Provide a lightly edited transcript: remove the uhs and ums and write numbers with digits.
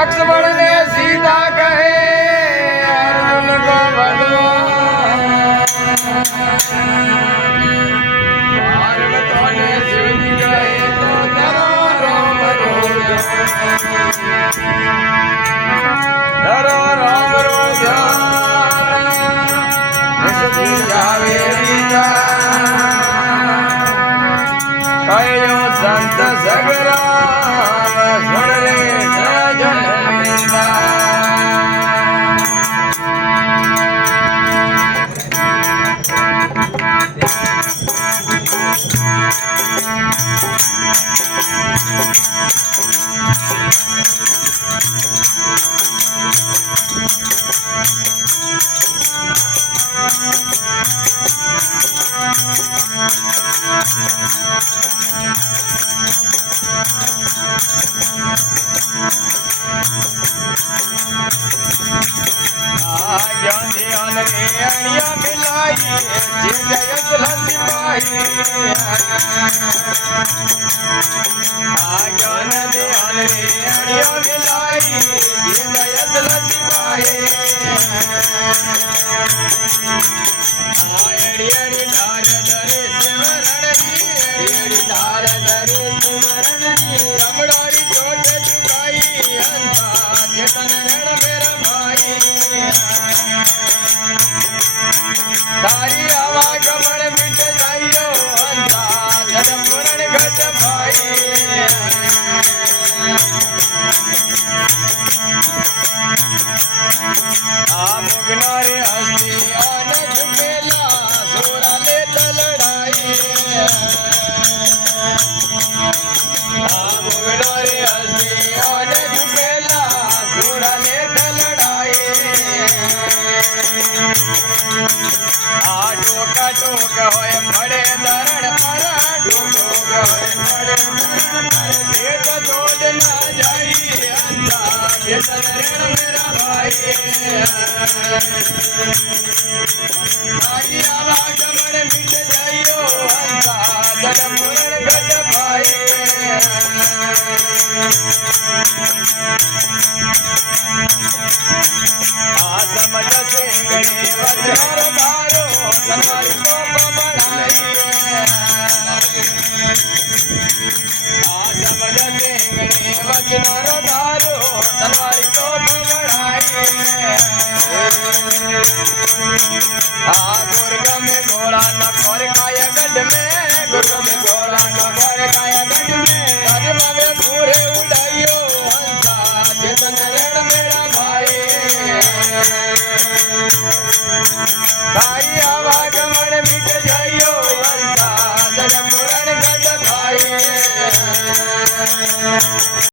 लक्ष्मण ने सीता कहे अर्जुन को भगवान पार्वती ने शिव जी कहे तो धरो राम रोज धरो राम रोज जावे रीता कहो संत सगरा सुन रे सजन निंदा तारी आवाज मन मिट जाइयो अंधा जन पुरण घट भाई आ मुगनारे हस्ती आन झुकेला सोरा ले लड़ाई आ मुगनारे हस्ती आन झुकेला सोरा ले लड़ाई आ टोका टोक होय पड़े दरण पर टोक होय पड़े दरण पर देख तोड़ ना जाई अंधा चेतन रण मेरा भाई तारी आवाज मन मिट जाइयो अंधा जन पुरण घट भाई आ समझ सिंगड़ी वज्र धारो तलवारी को बढ़ाई आ समझ सिंगड़ी वज्र धारो तलवारी को बढ़ाई आ गुर्ग में घोड़ा न खोर खाया गढ़ में गुर्ग में घोड़ा न खोर खाया गढ़ में राज में पूरे उड़ाइयो हंसा चेतन रण मेरा भाई तारी आवाज मन मिट जाइयो अंधा जन पुरण घट भाई।